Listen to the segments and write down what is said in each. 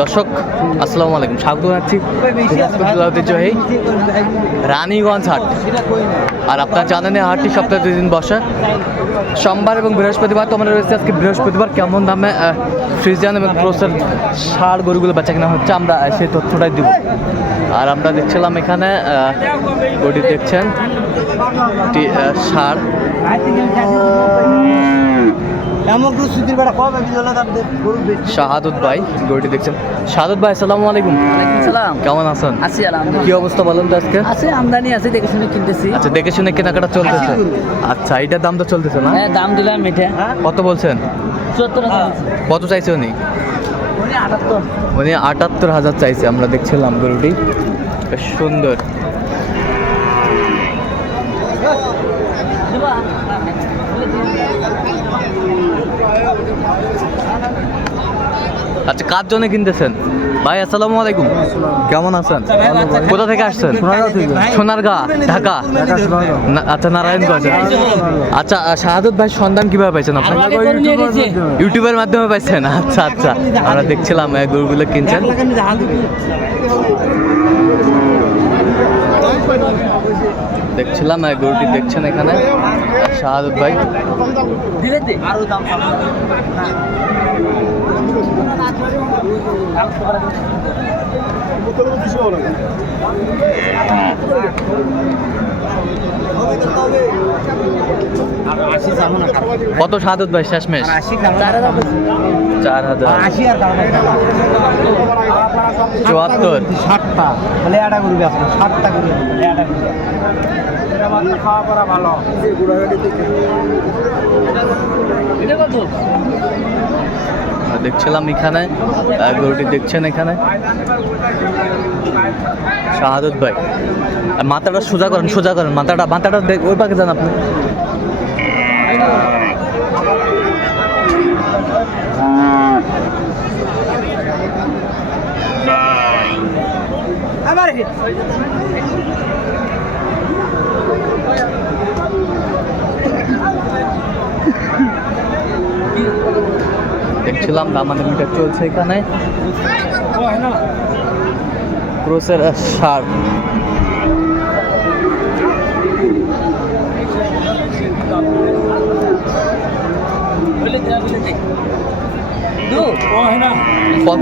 দর্শক আসসালামু আলাইকুম। স্বাগত জানাচ্ছি রানীগঞ্জ হাট। আর আপনার জানেন এই হাটটি সপ্তাহে দুই দিন বসে। সোমবার এবং বৃহস্পতিবার তো আমরা রয়েছে আজকে বৃহস্পতিবার। কেমন দামে ফ্রিজিয়ান এবং ক্রোসের ষাড় গরুগুলো বেচা কেনা হচ্ছে আমরা সেই তথ্যটাই দিব। আর আমরা দেখছিলাম এখানে গরুটি দেখছেন আহ, শাহাদুত ভাই গরুটি দেখছেন? শাহাদুত ভাই আসসালামু আলাইকুম। সালাম। কেমন আছেন? আছি আলহামদুলিল্লাহ। কি অবস্থা বলেন তো আজকে? আছে আমদানি আছে দেখে শুনে কিনতেছি। আচ্ছা দেখে শুনে কেনাকাটা চলতেছে। আচ্ছা এটার দাম তো চলতেছে না? হ্যাঁ দাম দিলাম এটা। কত বলছেন? কত চাইছে উনি? উনি আটাত্তর। উনি আটাত্তর হাজার চাইছে আমরা দেখছিলাম গরুটি। বেশ সুন্দর। আচ্ছা কার জন্য কিনতেছেন? ভাই, আসসালামু আলাইকুম। কেমন আছেন? কোথা থেকে আসছেন? সোনারগাঁ, ঢাকা। আচ্ছা নারায়ণগঞ্জ। আচ্ছা শাহাদুত ভাই সন্ধান কীভাবে পাইছেন ইউটিউবের মাধ্যমে পাইছেন? আচ্ছা আচ্ছা। আমরা দেখছিলাম গরুগুলো কিনছেন। দেখছিলাম গরুটি দেখছেন এখানে শাহাদুত ভাই। কত শাহাদুত ভাই শেষমেশ? চার হাজার। আশি চুয়াত্তর ষাটটা বলে একটা গরু বেচবো ষাটটা গরু একটা গরু খাওয়া পড়া ভালো। দেখছিলাম এখানে। গরুটি দেখছেন এখানে? শাহাদুত ভাই। আর মাথাটা সোজা করেন সোজা করেন। মাথাটা মাথাটা দেখ- ওই পাকে যান আপনি। আমার দেখছিলাম দামানের মিটার চলছে এখানে। ক্রোসের সার ক-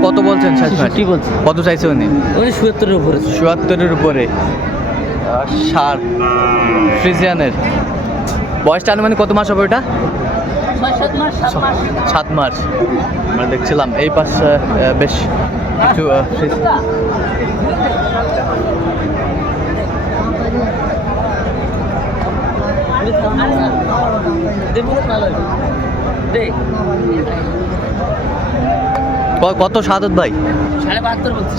কত বলছেন শেষমেশ কি বলছে। কত চাইছে উনি? ওই সুয়াত্তরের উপরে। চুয়াত্তরের উপরে। সার। ফ্রিজিয়ানের। বয়সটা আনুমানিক কত মাস হবে ওটা সাত মাস আমরা দেখছিলাম। এই পাশে বেশ কিছু ক- কত সাদত ভাই?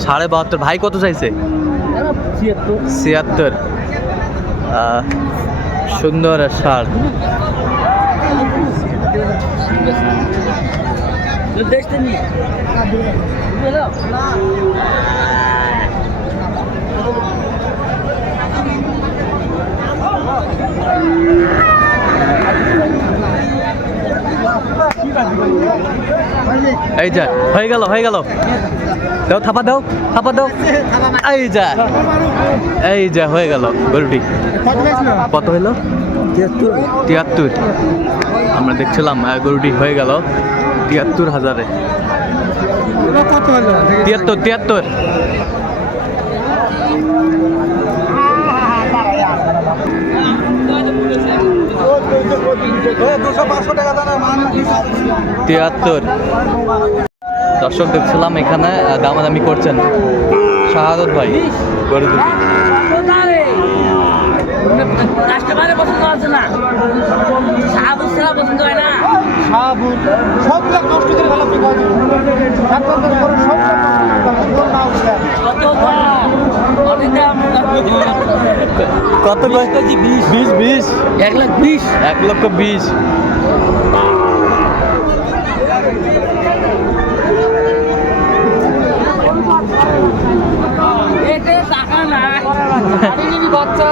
সাড়ে বাহাত্তর ভাই কত চাইছে? ছিয়াত্তর। ছিয়াত্তর। সুন্দর সার দেখতে নি এই যা হয়ে গেল হয়ে গেল। দাও থাপা দাও থাপা দাও। এই যা এই যা হয়ে গেল গরুটি কত হইল? তিয়াত্তর। আমরা দেখছিলাম গরুটি হয়ে গেল তিয়াত্তর হাজারে। তিয়াত্তর তিয়াত্তর। তিয়াত্তর। দর্শক দেখছিলাম এখানে দামাদামি করছেন শাহাদত ভাই। গরু দুটি কাস্টমারের পছন্দ আছে না সাহাবুজ ছাড়া পছন্দ হয় না সাবুন সবগুলো কষ্ট করে ভালো করে সবগুলো কত কত কেজি বিশ বিশ বিশ এক লাখ বিশ এক লক্ষ বিশ টাকা না বাচ্চা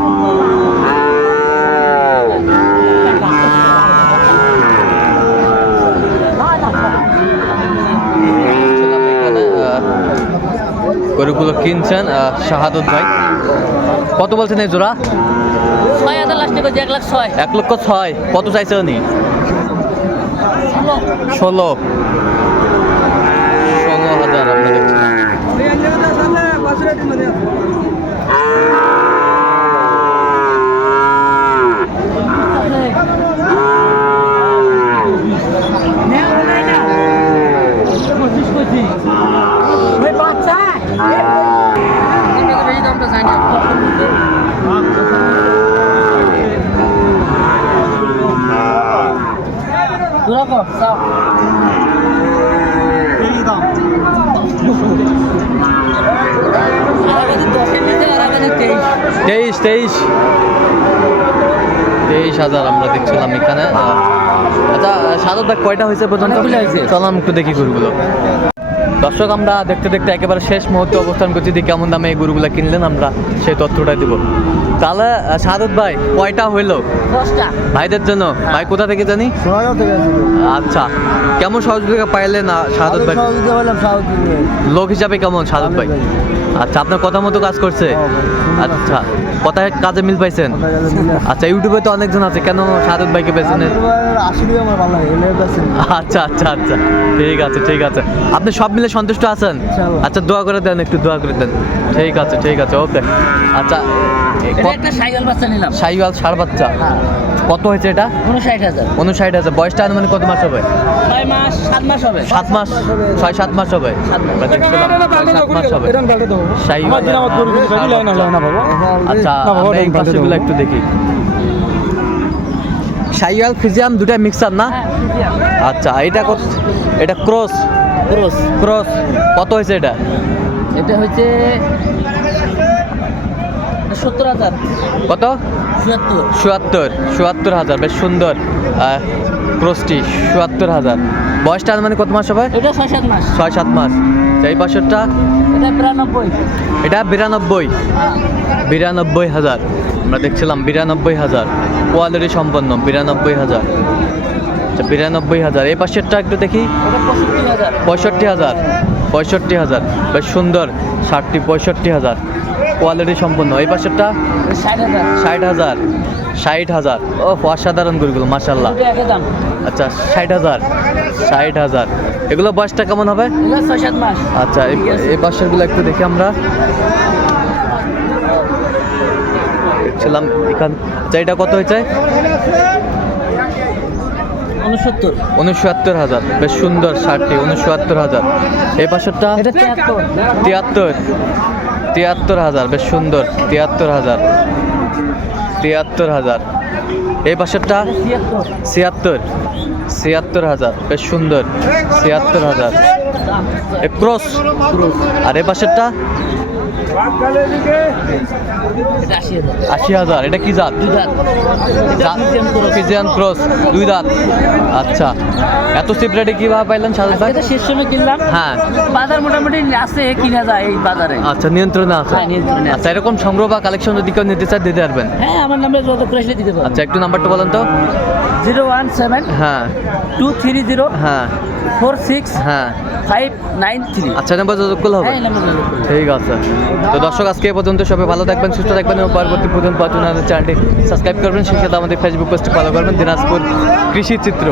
কিনছেন শাহাদত ভাই। কত বলছেন এই জোড়া? ছয় হাজার লাস্টে এক লাখ ছয়। এক লক্ষ ছয়। কত চাইছে উনি? ষোলো। ষোলো। হাজার পঁচিশ পঁচিশ ওই বাচ্চা বেশি দামটা চাই না দুরকম তেইশ তেইশ। তেইশ হাজার আমরা দেখছিলাম এখানে। আচ্ছা সাদা কয়টা হয়েছে পর্যন্ত। চলাম একটু দেখি গরুগুলো। দর্শক আমরা দেখতে দেখতে একেবারে শেষ মুহূর্তে অবস্থান করছি। যে কেমন দামে এই গরুগুলো কিনলেন আমরা সেই তথ্যটা দিব। তাহলে সাদত ভাই কয়টা হইল? দশটা। ভাইদের জন্য। ভাই কোথা থেকে জানি? আচ্ছা কেমন সহযোগিতা পাইলেন সাদত ভাই? লোক হিসাবে কেমন সাদত ভাই? আচ্ছা আপনার কথা মতো কাজ করছে? আচ্ছা কথায় কাজে মিল পাইছেন? আচ্ছা ইউটিউবে তো অনেকজন আছে কেন সাদত ভাইকে বেছেন আচ্ছা আচ্ছা আচ্ছা ঠিক আছে ঠিক আছে। আপনি সব মিলে সন্তুষ্ট আছেন? আচ্ছা দোয়া করে দেন একটু দোয়া করে দেন। ঠিক আছে ঠিক আছে ওকে। আচ্ছা সাইওয়াল সার বাচ্চা। কত হয়েছে এটা? উনষাট হাজার। উনষাট আছে বয়সটা আনুমানিক কত মাস হবে? ছয় মাস সাত মাস হবে। সাত মাস ছয় সাত মাস হবে। সাত মাস। আমরা দেখছিলাম, ছয় সাত মাস হবে। সাইওয়াল আচ্ছা আমরা এই পাশেগুলো একটু দেখি। সাইওয়াল ফিজিয়াম দুটা মিক্সার না? আচ্ছা এটা এটা ক্রস ক্রস ক্রস কত হয়েছে এটা? এটা হচ্ছে সত্তর হাজার। কত? চুয়াত্তর চুয়াত্তর চুয়াত্তর হাজার বেশ সুন্দর। ক্রসটি চুয়াত্তর হাজার। বয়সটা মানে কত মাস হবে? এটা ছয় সাত মাস। ছয় সাত মাস। এই পাশেরটা এটা বিরানব্বই। এটা বিরানব্বই। বিরানব্বই হাজার। আমরা দেখছিলাম বিরানব্বই হাজার। কোয়ালিটি সম্পন্ন বিরানব্বই হাজার। আচ্ছা বিরানব্বই হাজার। এই পাশেরটা একটু দেখি। পঁয়ষট্টি হাজার। পঁয়ষট্টি হাজার। বেশ সুন্দর। ষাটটি পঁয়ষট্টি হাজার। কোয়ালিটি সম্পন্ন এই পাশেরটা? ষাট হাজার। ষাট হাজার। ও অসাধারণ গরুগুলো মাসাল্লাহ আচ্ছা ষাট হাজার। ষাট হাজার। এগুলো বয়সটা কেমন হবে? আচ্ছা এই পাশেরগুলো একটু দেখি আমরা। দেখছিলাম এখান আচ্ছা এটা কত হয়েছে? উনসত্তর। উনসত্তর হাজার। বেশ সুন্দর ষাটটি উনসত্তর হাজার। এই পাশেরটা? তিয়াত্তর। তিয়াত্তর। হাজার বেশ সুন্দর। তিয়াত্তর হাজার। তিয়াত্তর হাজার। এই পাশেরটা? ছিয়াত্তর। ছিয়াত্তর। হাজার। বেশ সুন্দর। ছিয়াত্তর হাজার। ক্রস। আর এ পাশেরটা? আশি হাজার। হাজার এটা কি জাত? ফিজিয়ান ক্রস দুই দাঁত। আচ্ছা এত চিপ রেটে কীভাবে পাইলেন সাদা ভাই? এটা শেষ সময় কিনলাম। হ্যাঁ। বাজার মোটামুটি আছে কিনা যায় এই বাজারে। আচ্ছা নিয়ন্ত্রণে আছে। হ্যাঁ, নিয়ন্ত্রণে আচ্ছা এরকম সংগ্রহ বা কালেকশন যদি কেউ নিতে চায় দিতে পারবেন। হ্যাঁ আমার নামে যত করে দিতে পারব আচ্ছা একটু নাম্বারটা বলেন তো। জিরো ওয়ান সেভেন হ্যাঁ। টু থ্রি জিরো হ্যাঁ। ফোর সিক্স হ্যাঁ। Five nine three. আচ্ছা নাম্বার হবে। হ্যাঁ করুন। ঠিক আছে। তো দর্শক, আজকে পর্যন্ত সবাই ভালো থাকবেন, সুস্থ থাকবেন এবং পরবর্তী পর্যন্ত আমাদের চ্যানেলটি সাবস্ক্রাইব করবেন। সেই সাথে আমাদের ফেসবুক পেজটি ফলো করবেন। দিনাজপুর কৃষি চিত্র।